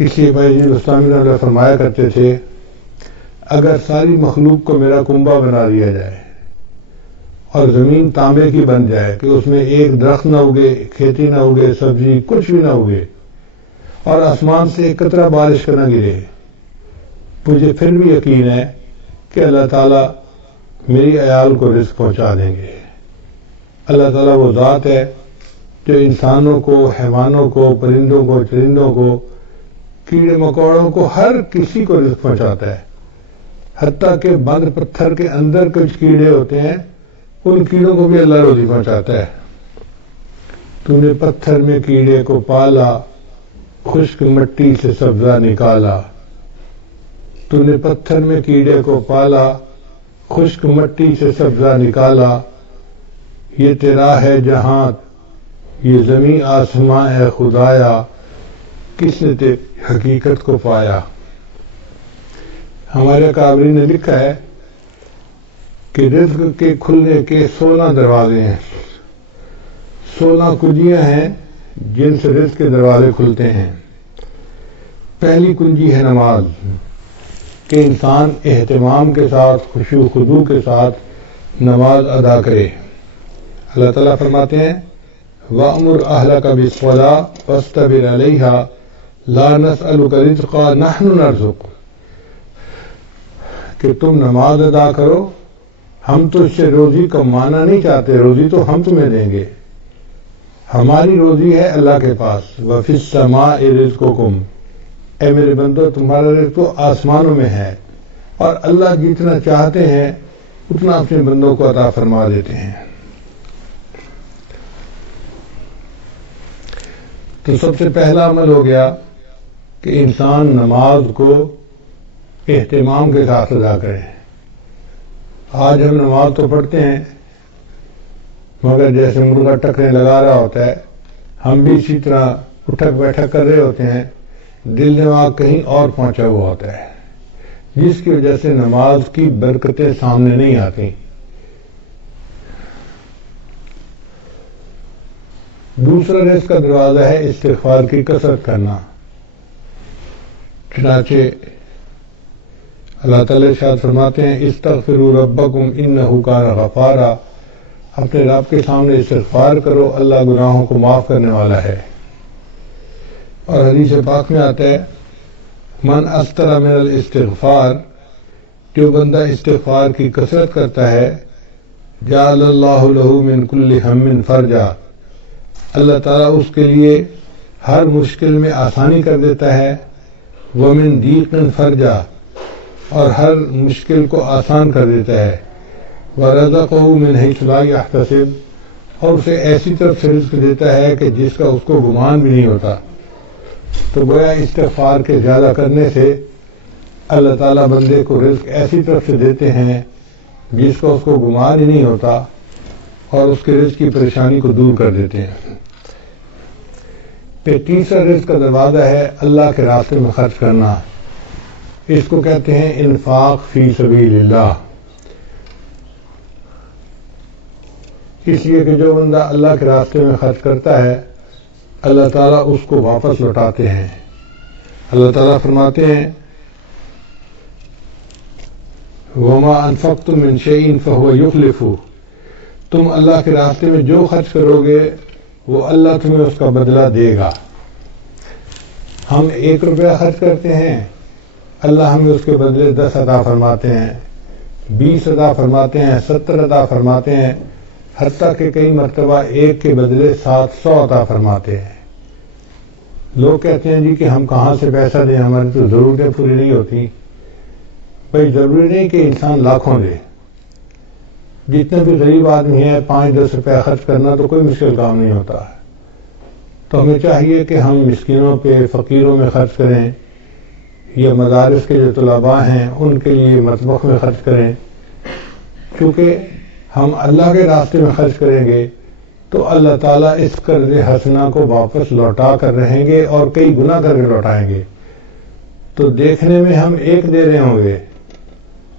اس لیے بھائی جی اسلامی علیہ فرمایا کرتے تھے اگر ساری مخلوق کو میرا کنبہ بنا دیا جائے اور زمین تانبے کی بن جائے کہ اس میں ایک درخت نہ اگے، کھیتی نہ اگے، سبزی کچھ بھی نہ اگے، اور آسمان سے ایک قطرہ بارش کا نہ گرے، مجھے پھر بھی یقین ہے کہ اللہ تعالیٰ میری عیال کو رزق پہنچا دیں گے۔ اللہ تعالیٰ وہ ذات ہے جو انسانوں کو، حیوانوں کو، پرندوں کو، چرندوں کو، کیڑے مکوڑوں کو، ہر کسی کو رزق پہنچاتا ہے، حتیٰ کہ بند پتھر کے اندر کچھ کیڑے ہوتے ہیں ان کیڑوں کو بھی اللہ روزی پہنچاتا ہے۔ تو نے پتھر میں کیڑے کو پالا، خشک مٹی سے سبزہ نکالا۔ تو نے پتھر میں کیڑے کو پالا، خشک مٹی سے سبزہ نکالا۔ یہ تیرا ہے جہاں، یہ زمین آسماں ہے خدایا، کس نے تیری حقیقت کو پایا۔ ہمارے کابری نے لکھا ہے کہ رزق کے کھلنے کے 16 دروازے ہیں، 16 کنجیاں ہیں جن سے رزق کے دروازے کھلتے ہیں۔ پہلی کنجی ہے نماز، کہ انسان اہتمام کے ساتھ، خشوع و خضوع کے ساتھ نماز ادا کرے۔ اللہ تعالیٰ فرماتے ہیں وَأْمُرْ أَهْلَكَ بِالصَّلَاةِ وَاسْتَبِرْ عَلَيْهَا لَا نَسْأَلُكَ رِزْقًا نَحْنُ نَرْزُقُكَ، کہ تم نماز ادا کرو، ہم تو اس سے روزی کمانا نہیں چاہتے، روزی تو ہم تمہیں دیں گے، ہماری روزی ہے اللہ کے پاس۔ وَفِي السَّمَاءِ رِزْقُكُمْ، اے میرے بندو تمہارا رزق تو آسمانوں میں ہے، اور اللہ جتنا چاہتے ہیں اتنا اپنے بندوں کو عطا فرما دیتے ہیں۔ تو سب سے پہلا عمل ہو گیا کہ انسان نماز کو اہتمام کے ساتھ ادا کرے۔ آج ہم نماز تو پڑھتے ہیں مگر جیسے مرغا ٹکریں لگا رہا ہوتا ہے، ہم بھی اسی طرح اٹھک بیٹھک کر رہے ہوتے ہیں، دل دماغ کہیں اور پہنچا ہوا ہوتا ہے، جس کی وجہ سے نماز کی برکتیں سامنے نہیں آتی۔ دوسرا رزق کا دروازہ ہے استغفار کی کثرت کرنا۔ چنانچہ اللہ تعالیٰ ارشاد فرماتے ہیں استغفروا ربکم انہ کان غفارا، اپنے رب کے سامنے استغفار کرو، اللہ گناہوں کو معاف کرنے والا ہے۔ اور حدیث پاک میں آتا ہے من استر من الاستغفار، جو بندہ استغفار کی کثرت کرتا ہے جعل اللہ لہ من کل ہم فرجا، اللہ تعالیٰ اس کے لیے ہر مشکل میں آسانی کر دیتا ہے، ومن ضیق فرجا، اور ہر مشکل کو آسان کر دیتا ہے، ورزقہ من حیث لا یحتسب، اور اسے ایسی طرف سے رزق دیتا ہے کہ جس کا اس کو گمان بھی نہیں ہوتا۔ تو گویا استغفار کے زیادہ کرنے سے اللہ تعالیٰ بندے کو رزق ایسی طرف سے دیتے ہیں جس کو اس کو گمان ہی نہیں ہوتا، اور اس کے رزق کی پریشانی کو دور کر دیتے ہیں۔ پھر تیسرا رزق کا دروازہ ہے اللہ کے راستے میں خرچ کرنا، اس کو کہتے ہیں انفاق فی سبیل اللہ۔ اس لیے کہ جو بندہ اللہ کے راستے میں خرچ کرتا ہے اللہ تعالیٰ اس کو واپس لوٹاتے ہیں۔ اللہ تعالیٰ فرماتے ہیں وَمَا أَنفَقْتُم مِّن شَيْءٍ فَهُوَ يُخْلِفُهُ، تم اللہ کے راستے میں جو خرچ کرو گے وہ اللہ تمہیں اس کا بدلہ دے گا۔ ہم 1 روپیہ خرچ کرتے ہیں، اللہ ہمیں اس کے بدلے 10 عطا فرماتے ہیں، 20 عطا فرماتے ہیں، 70 عطا فرماتے ہیں، حتیٰ کہ کئی مرتبہ 1 کے بدلے 700 عطا فرماتے ہیں۔ لوگ کہتے ہیں جی کہ ہم کہاں سے پیسہ دیں، ہماری تو ضرورتیں پوری نہیں ہوتی۔ بھائی ضروری نہیں کہ انسان لاکھوں دے، جتنے بھی غریب آدمی ہیں 5-10 روپیہ خرچ کرنا تو کوئی مشکل کام نہیں ہوتا۔ تو ہمیں چاہیے کہ ہم مسکینوں پہ، فقیروں میں خرچ کریں، یا مدارس کے جو طلباء ہیں ان کے لیے مطبخ میں خرچ کریں، کیونکہ ہم اللہ کے راستے میں خرچ کریں گے تو اللہ تعالیٰ اس قرض حسنہ کو واپس لوٹا کر رہیں گے اور کئی گنا کر کے لوٹائیں گے۔ تو دیکھنے میں ہم 1 دے رہے ہوں گے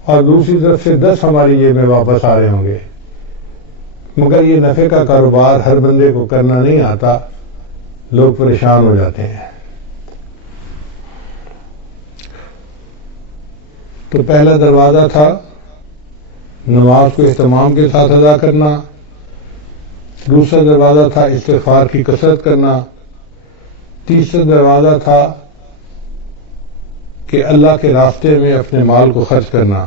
اور دوسری طرف سے 10 ہماری جیب میں واپس آ رہے ہوں گے، مگر یہ نفع کا کاروبار ہر بندے کو کرنا نہیں آتا، لوگ پریشان ہو جاتے ہیں۔ تو پہلا دروازہ تھا نماز کو اہتمام کے ساتھ ادا کرنا، دوسرا دروازہ تھا استغفار کی کثرت کرنا، تیسرا دروازہ تھا کہ اللہ کے راستے میں اپنے مال کو خرچ کرنا،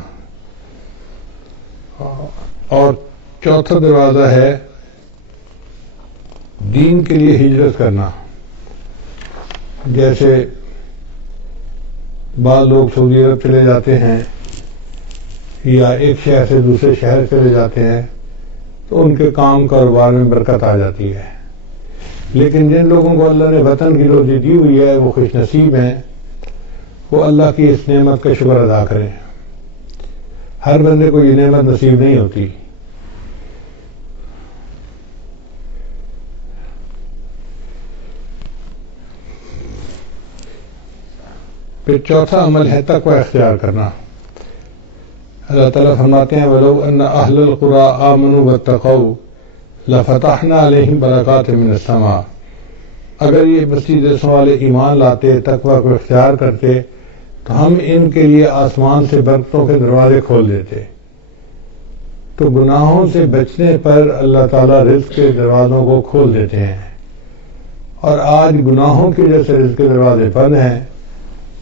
اور چوتھا دروازہ ہے دین کے لیے ہجرت کرنا۔ جیسے بعض لوگ سعودی عرب چلے جاتے ہیں یا ایک شہر سے دوسرے شہر چلے جاتے ہیں تو ان کے کام کاروبار میں برکت آ جاتی ہے، لیکن جن لوگوں کو اللہ نے وطن کی روزی دی ہوئی ہے وہ خوش نصیب ہیں، وہ اللہ کی اس نعمت کا شکر ادا کریں۔ ہر بندے کو یہ نعمت نصیب نہیں ہوتی۔ پھر چوتھا عمل ہے تقوی اختیار کرنا۔ اللہ تعالیٰ فرماتے ہیں وَلَوْ أَنَّ أَهْلَ الْقُرَىٰ آمَنُوا وَاتَّقَوْا لَفَتَحْنَا عَلَيْهِمْ بَرَكَاتٍ مِّنَ السَّمَاءِ، اگر یہ بستی دیسوں والے ایمان لاتے، تقوی کو اختیار کرتے تو ہم ان کے لیے آسمان سے برکتوں کے دروازے کھول دیتے۔ تو گناہوں سے بچنے پر اللہ تعالیٰ رزق کے دروازوں کو کھول دیتے ہیں، اور آج گناہوں کی وجہ سے رزق کے دروازے بند ہیں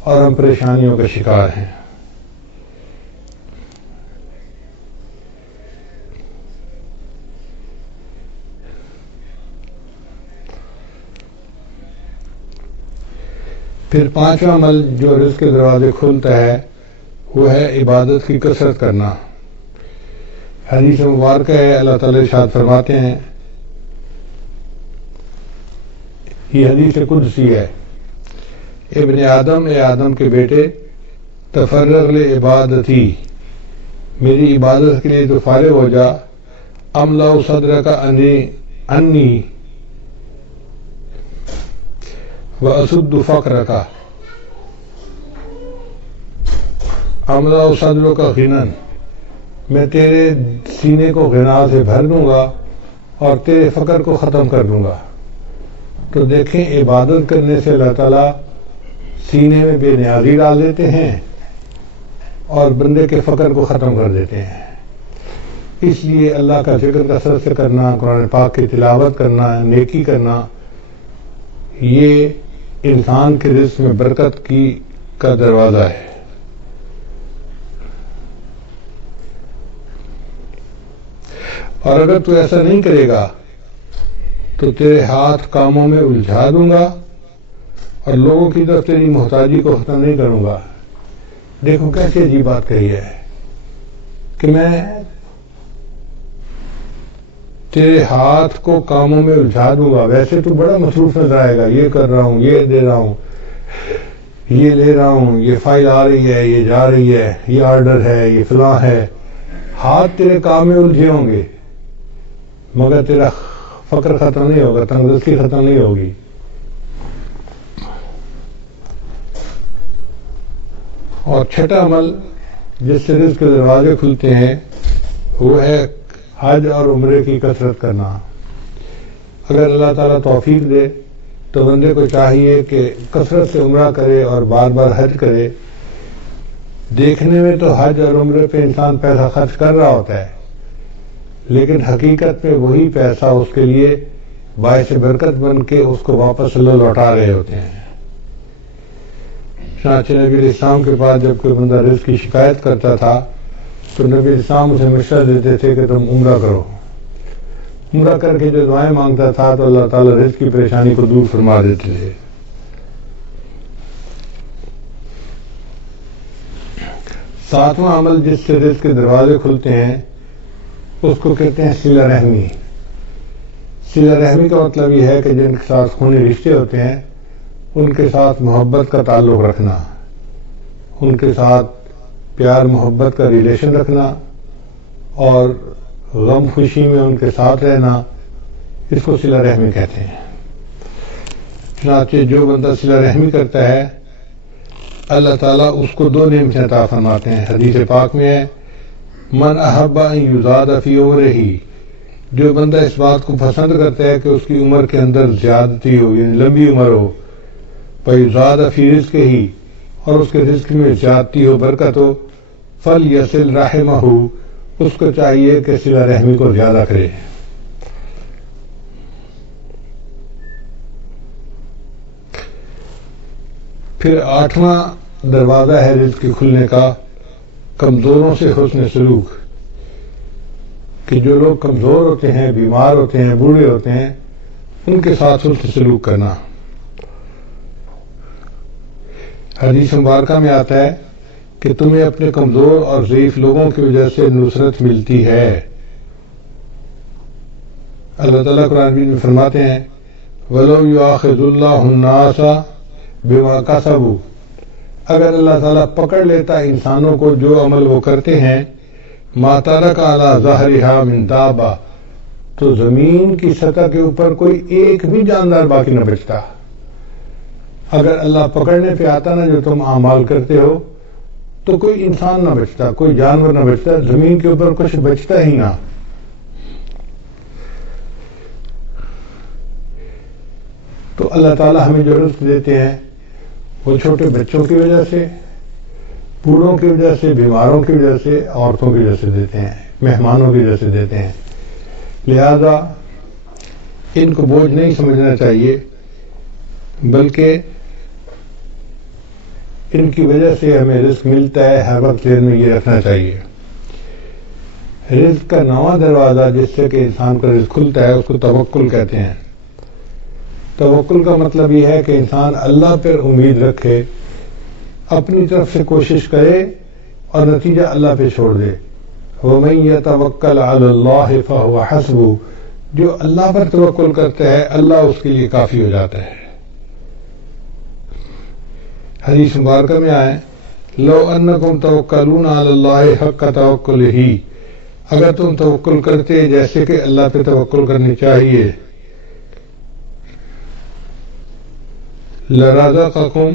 اور ہم پریشانیوں کا شکار ہیں۔ پھر پانچواں عمل جو رزق کے دروازے کھولتا ہے وہ ہے عبادت کی کثرت کرنا۔ حدیث مبارکہ ہے، اللہ تعالیٰ ارشاد فرماتے ہیں، یہ حدیث قدسی ہے، ابن آدم، اے آدم کے بیٹے، تفرغ لعبادتی، میری عبادت کے لیے تو فارغ ہو جا، املا صدرک انی واسد فقرک، املا صدرک غنن، میں تیرے سینے کو غنا سے بھر دوں گا اور تیرے فقر کو ختم کر دوں گا۔ تو دیکھیں عبادت کرنے سے اللہ تعالیٰ سینے میں بے نیازی ڈال دیتے ہیں اور بندے کے فقر کو ختم کر دیتے ہیں۔ اس لیے اللہ کا ذکر کثرت سے کرنا، قرآن پاک کی تلاوت کرنا، نیکی کرنا، یہ انسان کے رزق میں برکت کا دروازہ ہے۔ اور اگر تو ایسا نہیں کرے گا تو تیرے ہاتھ کاموں میں الجھا دوں گا اور لوگوں کی طرف تیری محتاجی کو ختم نہیں کروں گا۔ دیکھو کیسے عجیب بات کہی ہے کہ میں تیرے ہاتھ کو کاموں میں الجھا دوں گا، ویسے تو بڑا مصروف نظر آئے گا، یہ کر رہا ہوں، یہ دے رہا ہوں، یہ لے رہا ہوں، یہ فائل آ رہی ہے، یہ جا رہی ہے، یہ آرڈر ہے، یہ فلاں ہے، ہاتھ تیرے کام میں الجھے ہوں گے، مگر تیرا فقر ختم نہیں ہوگا، تندرستی ختم نہیں ہوگی۔ اور چھٹا عمل جس سے رزق کے دروازے کھلتے ہیں وہ ہے حج اور عمرے کی کثرت کرنا۔ اگر اللہ تعالیٰ توفیق دے تو بندے کو چاہیے کہ کثرت سے عمرہ کرے اور بار بار حج کرے۔ دیکھنے میں تو حج اور عمرے پہ انسان پیسہ خرچ کر رہا ہوتا ہے، لیکن حقیقت میں وہی پیسہ اس کے لیے باعث برکت بن کے اس کو واپس اللہ لوٹا رہے ہوتے ہیں۔ چنانچہ نبی علیہ السلام کے پاس جب کوئی بندہ رزق کی شکایت کرتا تھا تو نبی علیہ السلام اسے مشورہ دیتے تھے کہ تم عمرہ کرو۔ عمرہ کر کے جو دعائیں مانگتا تھا تو اللہ تعالیٰ رزق کی پریشانی کو دور فرما دیتے تھے۔ ساتواں عمل جس سے رزق کے دروازے کھلتے ہیں اس کو کہتے ہیں صلہ رحمی۔ صلہ رحمی کا مطلب یہ ہے کہ جن کے ساتھ خونی رشتے ہوتے ہیں ان کے ساتھ محبت کا تعلق رکھنا، ان کے ساتھ پیار محبت کا ریلیشن رکھنا اور غم خوشی میں ان کے ساتھ رہنا، اس کو صلہ رحمی کہتے ہیں۔ چنانچہ جو بندہ صلہ رحمی کرتا ہے اللہ تعالیٰ اس کو 2 نعمتیں عطا فرماتے ہیں۔ حدیث پاک میں ہے من احب ان یزاد فی عمرہ، جو بندہ اس بات کو پسند کرتا ہے کہ اس کی عمر کے اندر زیادتی ہو، یعنی لمبی عمر ہو، فیزاد فی رزقہ، اور اس کے رزق میں زیادتی ہو، برکت ہو، فلیصل رحمہ، اس کو چاہیے کہ صلہ رحمی کو زیادہ کرے۔ پھر 8واں دروازہ ہے رزق کے کھلنے کا، کمزوروں سے حسن سلوک، کہ جو لوگ کمزور ہوتے ہیں، بیمار ہوتے ہیں، بوڑھے ہوتے ہیں، ان کے ساتھ حسن سلوک کرنا۔ حدیث مبارکہ میں آتا ہے کہ تمہیں اپنے کمزور اور ضعیف لوگوں کی وجہ سے نصرت ملتی ہے۔ اللہ تعالیٰ قرآن میں فرماتے ہیں وَلَوْ يُؤَاخِذُ اللَّهُ النَّاسَ بِمَا كَسَبُوا، اگر اللہ تعالیٰ پکڑ لیتا انسانوں کو جو عمل وہ کرتے ہیں، مَا تَرَكَ عَلَى ظَهْرِهَا مِن دَابَّةٍ، تو زمین کی سطح کے اوپر کوئی ایک بھی جاندار باقی نہ بچتا۔ اگر اللہ پکڑنے پہ آتا نا جو تم اعمال کرتے ہو، تو کوئی انسان نہ بچتا، کوئی جانور نہ بچتا، زمین کے اوپر کچھ بچتا ہی نہ۔ تو اللہ تعالیٰ ہمیں جو رزق دیتے ہیں وہ چھوٹے بچوں کی وجہ سے، بوڑھوں کی وجہ سے، بیماروں کی وجہ سے، عورتوں کی وجہ سے دیتے ہیں، مہمانوں کی وجہ سے دیتے ہیں۔ لہذا ان کو بوجھ نہیں سمجھنا چاہیے، بلکہ ان کی وجہ سے ہمیں رزق ملتا ہے، ہر وقت ذہن میں یہ رکھنا چاہیے۔ رزق کا 9واں دروازہ جس سے کہ انسان کا رزق کھلتا ہے اس کو توکل کہتے ہیں۔ توکل کا مطلب یہ ہے کہ انسان اللہ پر امید رکھے، اپنی طرف سے کوشش کرے اور نتیجہ اللہ پہ چھوڑ دے۔ وَمَن يَتَوَكَّلْ عَلَى اللَّهِ فَهُوَ حَسْبُهُ، جو اللہ پر توکل کرتا ہے اللہ اس کے لیے کافی ہو جاتا ہے۔ حدیث مبارکہ میں آئے لَوْ أَنَّكُمْ تَوَكَّلُونَ عَلَى اللَّهِ حَقَّ تَوَكُّلِهِ، اگر تم توکل کرتے جیسے کہ اللہ پہ توکل کرنی چاہیے، لَرَزَقَكُمْ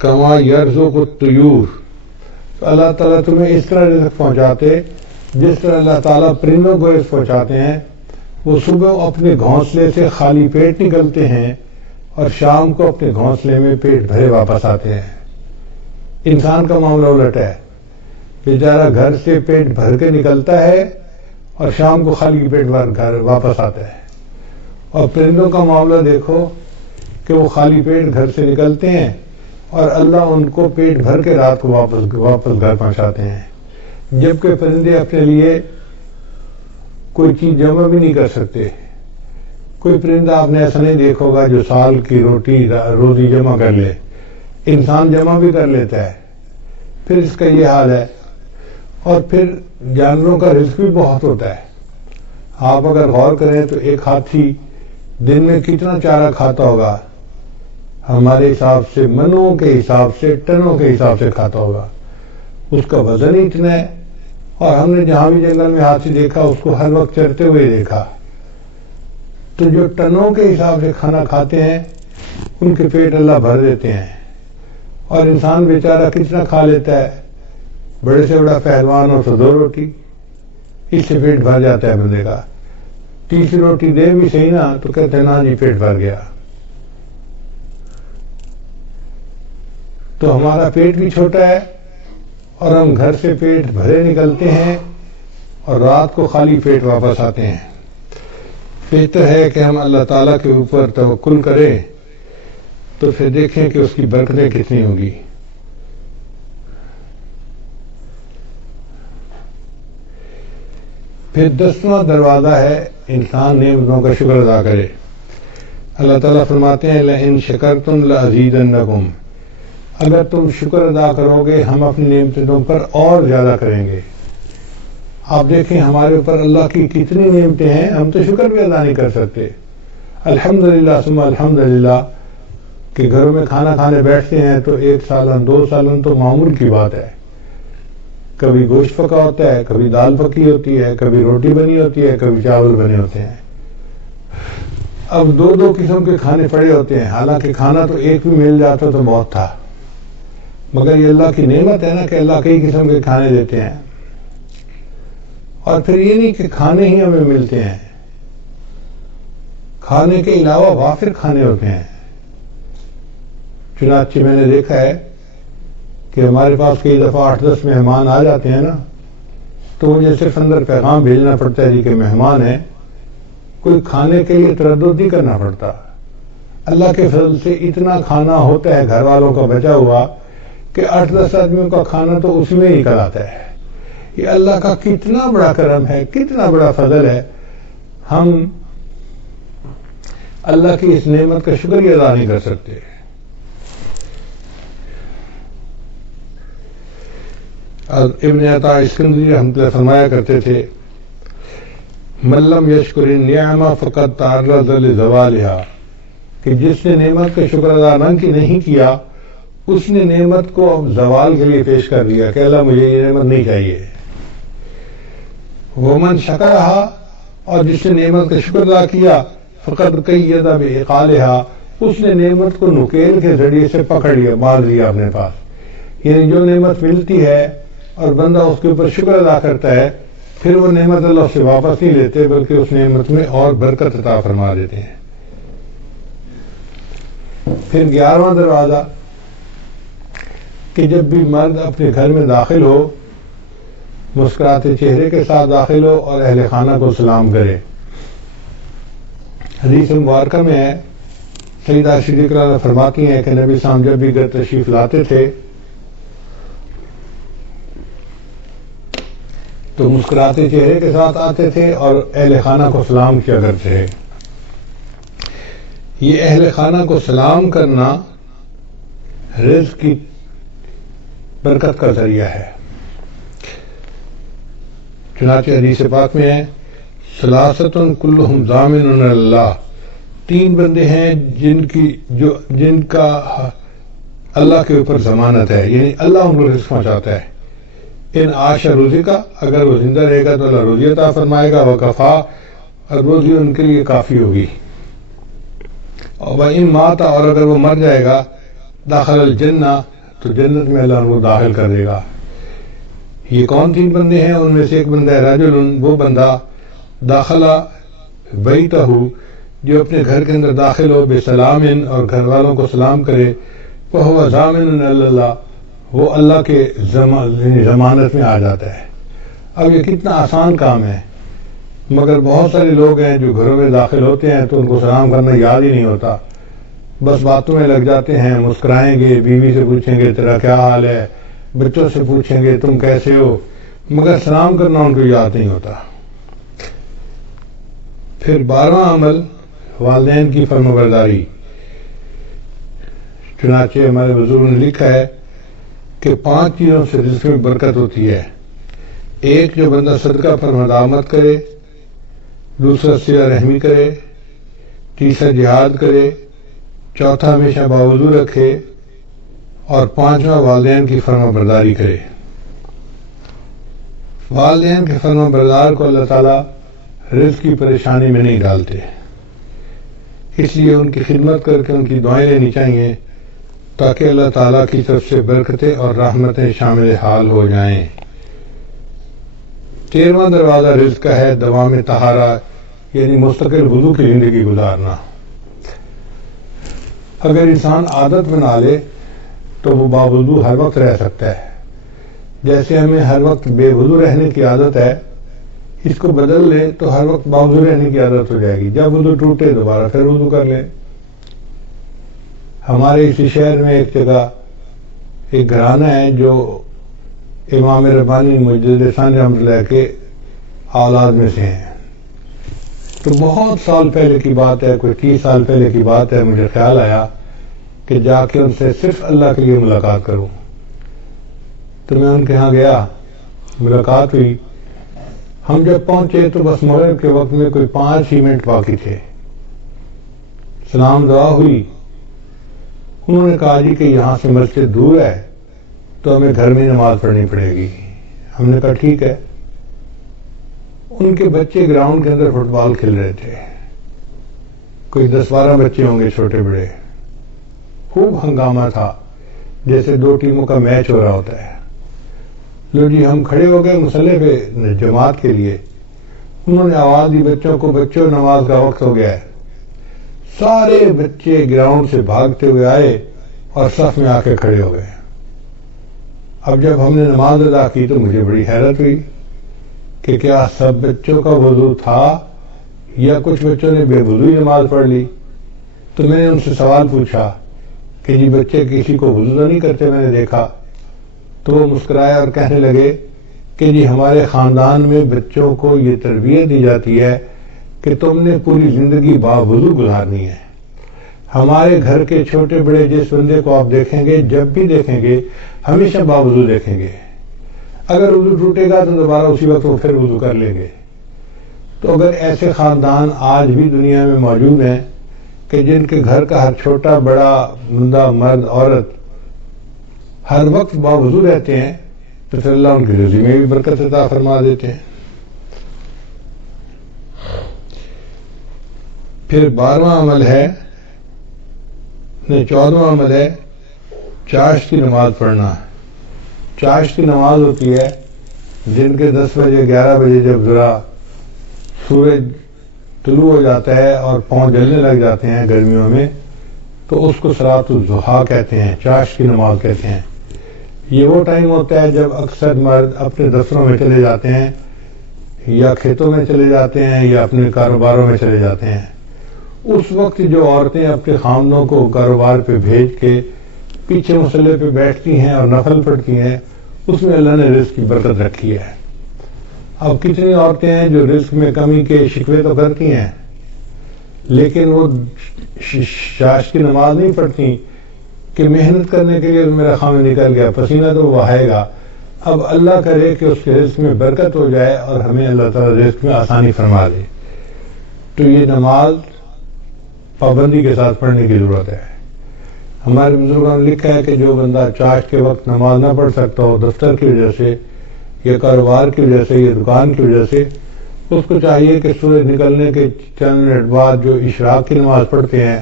كَمَا يَرْزُقُ الطُّيُورُ، تو اللہ تعالیٰ تمہیں اس طرح رزق پہنچاتے جس طرح اللہ تعالیٰ پرندوں کو رزق پہنچاتے ہیں۔ وہ صبح اپنے گھونسلے سے خالی پیٹ نکلتے ہیں اور شام کو اپنے گھونسلے میں پیٹ بھرے واپس آتے ہیں۔ انسان کا معاملہ الٹ ہے، بیچارہ گھر سے پیٹ بھر کے نکلتا ہے اور شام کو خالی پیٹ بھر گھر واپس آتا ہے۔ اور پرندوں کا معاملہ دیکھو کہ وہ خالی پیٹ گھر سے نکلتے ہیں اور اللہ ان کو پیٹ بھر کے رات کو واپس گھر پہنچاتے ہیں، جبکہ پرندے اپنے لیے کوئی چیز جمع بھی نہیں کر سکتے۔ کوئی پرندہ آپ نے ایسا نہیں دیکھا ہوگا جو سال کی روزی جمع کر لے، انسان جمع بھی کر لیتا ہے، پھر اس کا یہ حال ہے۔ اور پھر جانوروں کا رزق بھی بہت ہوتا ہے۔ آپ اگر غور کریں تو ایک ہاتھی دن میں کتنا چارہ کھاتا ہوگا، ہمارے حساب سے منوں کے حساب سے، ٹنوں کے حساب سے کھاتا ہوگا، اس کا وزن ہی اتنا ہے۔ اور ہم نے جہاں بھی جنگل میں ہاتھی دیکھا اس کو ہر وقت چرتے ہوئے دیکھا۔ تو جو ٹنوں کے حساب سے کھانا کھاتے ہیں ان کے پیٹ اللہ بھر دیتے ہیں، اور انسان بیچارہ کتنا کھا لیتا ہے، بڑے سے بڑا پہلوان ہو تو 2 روٹی، اس سے پیٹ بھر جاتا ہے بندے کا۔ تیسری روٹی دے بھی صحیح نا تو کہتے ہیں نا جی پیٹ بھر گیا۔ تو ہمارا پیٹ بھی چھوٹا ہے اور ہم گھر سے پیٹ بھرے نکلتے ہیں اور رات کو خالی پیٹ واپس آتے ہیں۔ بہتر ہے کہ ہم اللہ تعالیٰ کے اوپر توکل کریں، تو پھر دیکھیں کہ اس کی برکتیں کتنی ہوگی۔ پھر 10واں دروازہ ہے انسان نعمتوں کا شکر ادا کرے۔ اللہ تعالیٰ فرماتے ہیں لَئِن شَكَرْتُمْ لَأَزِيدَنَّكُمْ، اگر تم شکر ادا کرو گے ہم اپنی نعمتوں پر اور زیادہ کریں گے۔ آپ دیکھیں ہمارے اوپر اللہ کی کتنی نعمتیں ہیں، ہم تو شکر بھی ادا نہیں کر سکتے۔ الحمدللہ ثم الحمدللہ کہ گھروں میں کھانا کھانے بیٹھتے ہیں تو 1 سالن 2 سالن تو معمول کی بات ہے۔ کبھی گوشت پکا ہوتا ہے، کبھی دال پکی ہوتی ہے، کبھی روٹی بنی ہوتی ہے، کبھی چاول بنے ہوتے ہیں۔ اب 2 قسم کے کھانے پڑے ہوتے ہیں، حالانکہ کھانا تو ایک بھی مل جاتا تو بہت تھا، مگر یہ اللہ کی نعمت ہے نا کہ اللہ کئی قسم کے کھانے دیتے ہیں۔ اور پھر یہ نہیں کہ کھانے ہی ہمیں ملتے ہیں، کھانے کے علاوہ وافر کھانے ہوتے ہیں۔ چنانچہ میں نے دیکھا ہے کہ کہ ہمارے پاس کئی دفعہ 8-10 مہمان آ جاتے ہیں نا، تو مجھے صرف اندر پیغام بھیجنا پڑتا ہے کہ مہمان ہیں، کوئی کھانے کے لیے تردد نہیں کرنا پڑتا. اللہ کے فضل سے اتنا کھانا ہوتا ہے گھر والوں کا بچا ہوا کہ 8-10 آدمیوں کا کھانا تو اس میں نکل آتا ہے. یہ اللہ کا کتنا بڑا کرم ہے، کتنا بڑا فضل ہے. ہم اللہ کی اس نعمت کا شکریہ ادا نہیں کر سکتے. ابن عطا اسکندری رحمۃ اللہ فرمایا کرتے تھے، من لم یشکر النعمہ فقد تعرض لزوالها، کہ جس نے نعمت کا شکر ادا نہیں کیا، اس نے نعمت کو اب زوال کے لیے پیش کر دیا کہ اللہ مجھے یہ نعمت نہیں چاہیے. ومن شکرہا، اور جس نے نعمت کا شکر ادا کیا، فقد قید بعقالہا، اس نے نعمت کو نکیل کے ذریعے سے پکڑ لیا، مار دیا اپنے پاس. یعنی جو نعمت ملتی ہے اور بندہ اس کے اوپر شکر ادا کرتا ہے، پھر وہ نعمت اللہ سے واپس نہیں لیتے بلکہ اس نعمت میں اور برکت عطا فرما دیتے ہیں. پھر 11واں دروازہ کہ جب بھی مرد اپنے گھر میں داخل ہو مسکراتے چہرے کے ساتھ داخل ہو اور اہل خانہ کو سلام کرے. حدیث مبارکہ میں ہے، سیدہ صدیقہ فرماتی ہیں کہ نبی صاحب جب بھی گھر تشریف لاتے تھے تو مسکراتے چہرے کے ساتھ آتے تھے اور اہل خانہ کو سلام کیا کرتے تھے. یہ اہل خانہ کو سلام کرنا رزق کی برکت کا ذریعہ ہے. چنانچہ حدیث پاک میں ہے، ثلاثۃ کلہم ضامن اللہ، 3 بندے ہیں جن کا اللہ کے اوپر ضمانت ہے، یعنی اللہ ان کو رزق پہنچاتا ہے. ان عاش رزقا، اگر وہ زندہ رہے گا تو اللہ روزی عطا فرمائے گا، وکفا، اور روزی ان کے لیے کافی ہوگی. اور ان ماتا، اور اگر وہ مر جائے گا، داخل الجنہ، تو جنت میں اللہ ان کو داخل کر دے گا. یہ کون 3 بندے ہیں؟ ان میں سے ایک بندہ ہے رجل، وہ بندہ داخلہ بیتہ، جو اپنے گھر کے اندر داخل ہو بسلام، اور گھر والوں کو سلام کرے، وہو ضامن اللہ، وہ اللہ کے ضمانت میں آ جاتا ہے. اب یہ کتنا آسان کام ہے، مگر بہت سارے لوگ ہیں جو گھروں میں داخل ہوتے ہیں تو ان کو سلام کرنا یاد ہی نہیں ہوتا، بس باتوں میں لگ جاتے ہیں. مسکرائیں گے، بیوی سے پوچھیں گے تیرا کیا حال ہے، بچوں سے پوچھیں گے تم کیسے ہو، مگر سلام کرنا ان کو یاد نہیں ہوتا. پھر 12واں عمل والدین کی فرمانبرداری. چنانچہ ہمارے بزرگوں نے لکھا ہے کہ 5 چیزوں سے رزق میں برکت ہوتی ہے. ایک، جو بندہ صدقہ پر مداومت کرے، دوسرا صلہ رحمی کرے، تیسرا جہاد کرے، چوتھا ہمیشہ باوضو رکھے، اور 5واں والدین کی فرمانبرداری کرے. والدین کے فرمانبردار کو اللہ تعالیٰ رزق کی پریشانی میں نہیں ڈالتے، اس لیے ان کی خدمت کر کے ان کی دعائیں لینی چاہیے تاکہ اللہ تعالیٰ کی طرف سے برکتیں اور رحمتیں شامل حال ہو جائیں. 13واں دروازہ رزق کا ہے دوام طہارہ، یعنی مستقل وضو کی زندگی گزارنا. اگر انسان عادت بنا لے تو وہ باوضو ہر وقت رہ سکتا ہے. جیسے ہمیں ہر وقت بے وضو رہنے کی عادت ہے، اس کو بدل لے تو ہر وقت باوضو رہنے کی عادت ہو جائے گی. جب وضو ٹوٹے دوبارہ پھر وضو کر لے. ہمارے اسی شہر میں ایک جگہ ایک گھرانہ ہے جو امام ربانی مجدد ثانی رحمۃ اللہ کے اولاد میں سے ہیں. تو بہت سال پہلے کی بات ہے، کوئی 30 سال پہلے کی بات ہے، مجھے خیال آیا کہ جا کے ان سے صرف اللہ کے لیے ملاقات کروں. تو میں ان کے ہاں گیا، ملاقات ہوئی. ہم جب پہنچے تو بس مغرب کے وقت میں کوئی 5 ہی منٹ باقی تھے. سلام دعا ہوئی. انہوں نے کہا جی کہ یہاں سے مسجد دور ہے تو ہمیں گھر میں نماز پڑھنی پڑے گی. ہم نے کہا ٹھیک ہے. ان کے بچے گراؤنڈ کے اندر فٹ بال کھیل رہے تھے، کوئی 10-12 بچے ہوں گے چھوٹے بڑے. خوب ہنگامہ تھا، جیسے 2 ٹیموں کا میچ ہو رہا ہوتا ہے. لو جی ہم کھڑے ہو گئے مصلی پہ جماعت کے لیے. انہوں نے آواز دی بچوں کو، بچوں نماز کا وقت ہو گیا ہے. سارے بچے گراؤنڈ سے بھاگتے ہوئے آئے اور صف میں آ کے کھڑے ہو گئے. اب جب ہم نے نماز ادا کی تو مجھے بڑی حیرت ہوئی کہ کیا سب بچوں کا وضو تھا یا کچھ بچوں نے بے وضوئی نماز پڑھ لی. تو میں نے ان سے سوال پوچھا کہ جی بچے کسی کو وضو تو نہیں کرتے میں نے دیکھا. تو وہ مسکرائے اور کہنے لگے کہ جی ہمارے خاندان میں بچوں کو یہ تربیت دی جاتی ہے کہ تم نے پوری زندگی باوضو گزارنی ہے. ہمارے گھر کے چھوٹے بڑے جس بندے کو آپ دیکھیں گے جب بھی دیکھیں گے ہمیشہ باوضو دیکھیں گے. اگر وضو ٹوٹے گا تو دوبارہ اسی وقت وہ پھر وضو کر لیں گے. تو اگر ایسے خاندان آج بھی دنیا میں موجود ہیں کہ جن کے گھر کا ہر چھوٹا بڑا بندہ مرد عورت ہر وقت باوضو رہتے ہیں تو پھر اللہ ان کی روزی میں بھی برکت عطا فرما دیتے ہیں. پھر 12واں عمل ہے 14واں عمل ہے چاشت کی نماز پڑھنا. چاشت کی نماز ہوتی ہے دن کے 10 بجے 11 بجے جب ذرا سورج طلوع ہو جاتا ہے اور پاؤں جلنے لگ جاتے ہیں گرمیوں میں تو اس کو صلاۃ الضحیٰ کہتے ہیں, چاشت کی نماز کہتے ہیں. یہ وہ ٹائم ہوتا ہے جب اکثر مرد اپنے دفتروں میں چلے جاتے ہیں یا کھیتوں میں چلے جاتے ہیں یا اپنے کاروباروں میں چلے جاتے ہیں. اس وقت جو عورتیں اپنے خامدوں کو کاروبار پہ بھیج کے پیچھے مسلح پہ بیٹھتی ہیں اور نفل پڑھتی ہیں اس میں اللہ نے رزق کی برکت رکھی ہے. اب کتنی عورتیں ہیں جو رزق میں کمی کے شکوے تو کرتی ہیں لیکن وہ چاشت کی نماز نہیں پڑھتی کہ محنت کرنے کے لیے میرا خامد نکل گیا پسینہ تو وہ بہائے گا. اب اللہ کرے کہ اس کے رزق میں برکت ہو جائے اور ہمیں اللہ تعالیٰ رزق میں آسانی فرما دے. تو یہ نماز پابندی کے ساتھ پڑھنے کی ضرورت ہے. ہمارے بزرگوں نے لکھا ہے کہ جو بندہ چاشت کے وقت نماز نہ پڑھ سکتا ہو دفتر کی وجہ سے یا کاروبار کی وجہ سے یا دکان کی وجہ سے اس کو چاہیے کہ سورج نکلنے کے چند منٹ بعد جو اشراق کی نماز پڑھتے ہیں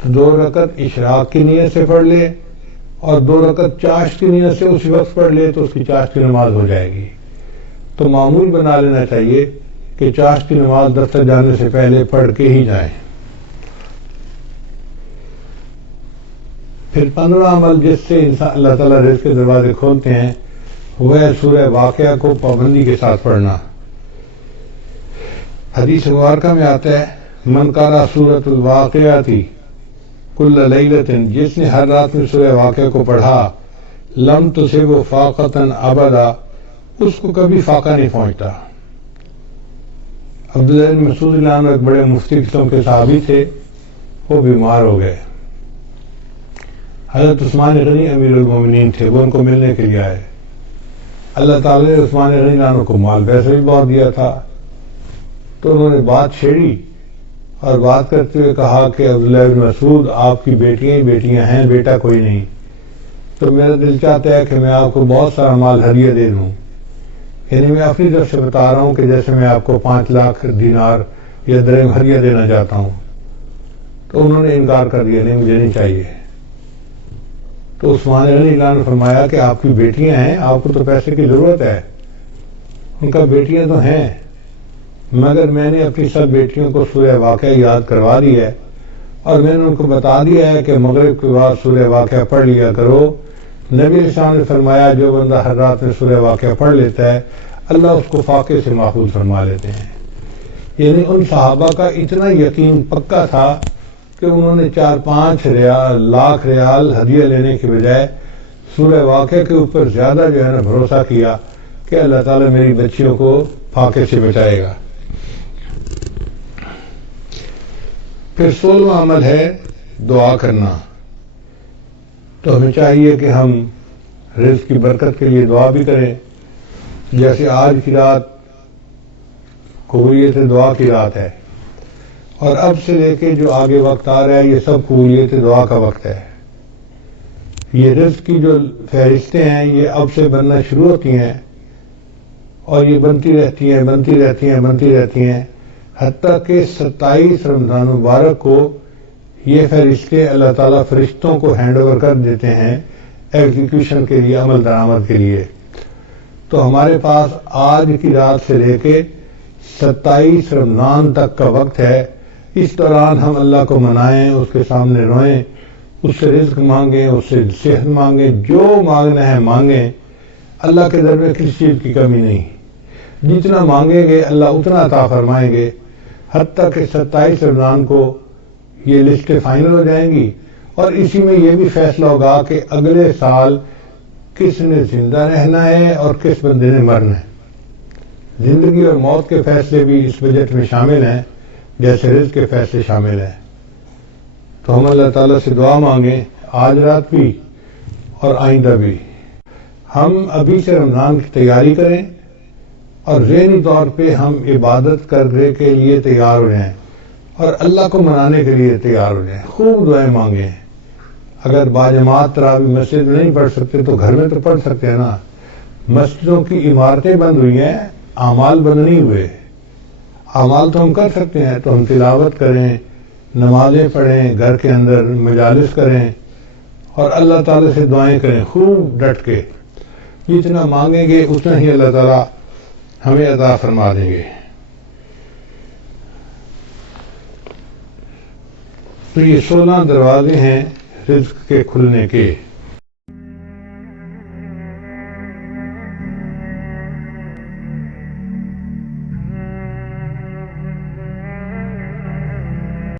تو 2 رکعت اشراق کی نیت سے پڑھ لے اور 2 رکعت چاشت کی نیت سے اسی وقت پڑھ لے تو اس کی چاشت کی نماز ہو جائے گی. تو معمول بنا لینا چاہیے کہ چاشت کی نماز دفتر جانے سے پہلے پڑھ کے ہی جائیں. پھر 15واں عمل جس سے انسان اللہ تعالیٰ رزق کے دروازے کھولتے ہیں وہ ہے سورہ واقعہ کو پابندی کے ساتھ پڑھنا. حدیث مبارکہ میں آتا ہے من قرأ سورۃ الواقعہ کل لیلۃ, جس نے ہر رات میں سورہ واقعہ کو پڑھا لم تصب فاقۃ ابدا, اس کو کبھی فاقہ نہیں پہنچتا. عبداللہ بن مسعود رضی اللہ عنہ ایک بڑے مفتی قسم کے صحابی تھے, وہ بیمار ہو گئے. حضرت عثمان غنی امیر المومنین تھے, وہ ان کو ملنے کے لیے آئے. اللہ تعالیٰ نے عثمان غنی عنہ کو مال پیسے بھی بہت دیا تھا تو انہوں نے بات چھیڑی اور بات کرتے ہوئے کہا کہ عبداللہ بن مسعود آپ کی بیٹیاں ہی بیٹیاں ہیں, بیٹا کوئی نہیں. تو میرا دل چاہتا ہے کہ میں آپ کو بہت سارا مال ہدیہ دے دوں. یعنی میں اپنی طرف سے بتا رہا ہوں کہ جیسے میں آپ کو 5 لاکھ دینار یا درہم ہدیہ دینا چاہتا ہوں. تو انہوں نے انکار کر دیا, نہیں مجھے نہیں چاہیے. تو عثمان غنی نے فرمایا کہ آپ کی بیٹیاں ہیں, آپ کو تو پیسے کی ضرورت ہے. ان کا بیٹیاں تو ہیں مگر میں نے اپنی سب بیٹیوں کو سورہ واقعہ یاد کروا دی ہے اور میں نے ان کو بتا دیا ہے کہ مغرب کے بعد سورہ واقعہ پڑھ لیا کرو. نبی علیہ السلام نے فرمایا جو بندہ ہر رات میں سورہ واقعہ پڑھ لیتا ہے اللہ اس کو فاقے سے محفوظ فرما لیتے ہیں. یعنی ان صحابہ کا اتنا یقین پکا تھا کہ انہوں نے 4-5 لاکھ ریال ہدیہ لینے کے بجائے سورہ واقعہ کے اوپر زیادہ جو ہے نا بھروسہ کیا کہ اللہ تعالیٰ میری بچیوں کو فاقے سے بچائے گا. پھر 16واں عمل ہے دعا کرنا. تو ہمیں چاہیے کہ ہم رزق کی برکت کے لیے دعا بھی کریں. جیسے آج کی رات قبولیت دعا کی رات ہے اور اب سے لے کے جو آگے وقت آ رہا ہے یہ سب قبولیت دعا کا وقت ہے. یہ رزق کی جو فہرستیں ہیں یہ اب سے بننا شروع ہوتی ہیں اور یہ بنتی رہتی ہیں بنتی رہتی ہیں بنتی رہتی ہیں حتیٰ کہ 27 رمضان مبارک کو یہ فہرستیں اللہ تعالیٰ فرشتوں کو ہینڈ اوور کر دیتے ہیں ایگزیکیوشن کے لیے, عمل درآمد کے لیے. تو ہمارے پاس آج کی رات سے لے کے 27 رمضان تک کا وقت ہے. اس دوران ہم اللہ کو منائیں, اس کے سامنے روئیں اس سے رزق مانگیں، اس سے صحت مانگیں، جو مانگنا ہے مانگیں، اللہ کے در میں کسی چیز کی کمی نہیں، جتنا مانگیں گے اللہ اتنا عطا فرمائیں گے، حتیٰ کہ 27 رمضان کو یہ لسٹ فائنل ہو جائیں گی، اور اسی میں یہ بھی فیصلہ ہوگا کہ اگلے سال کس نے زندہ رہنا ہے اور کس بندے نے مرنا ہے۔ زندگی اور موت کے فیصلے بھی اس بجٹ میں شامل ہیں، جیسے رزق کے فیصلے شامل ہیں۔ تو ہم اللہ تعالیٰ سے دعا مانگیں، آج رات بھی اور آئندہ بھی ہم ابھی سے رمضان کی تیاری کریں، اور ذہنی طور پہ ہم عبادت کرنے کے لیے تیار ہو جائیں اور اللہ کو منانے کے لیے تیار ہو جائیں، خوب دعائیں مانگیں۔ اگر باجماعت تراویح مسجد میں نہیں پڑھ سکتے تو گھر میں تو پڑھ سکتے ہیں نا۔ مسجدوں کی عمارتیں بند ہوئی ہیں، اعمال بند نہیں ہوئے۔ اعمال تو ہم کر سکتے ہیں، تو ہم تلاوت کریں، نمازیں پڑھیں، گھر کے اندر مجالس کریں اور اللہ تعالیٰ سے دعائیں کریں خوب ڈٹ کے۔ جتنا مانگیں گے اتنا ہی اللہ تعالیٰ ہمیں عطا فرما دیں گے۔ تو یہ 16 دروازے ہیں رزق کے کھلنے کے۔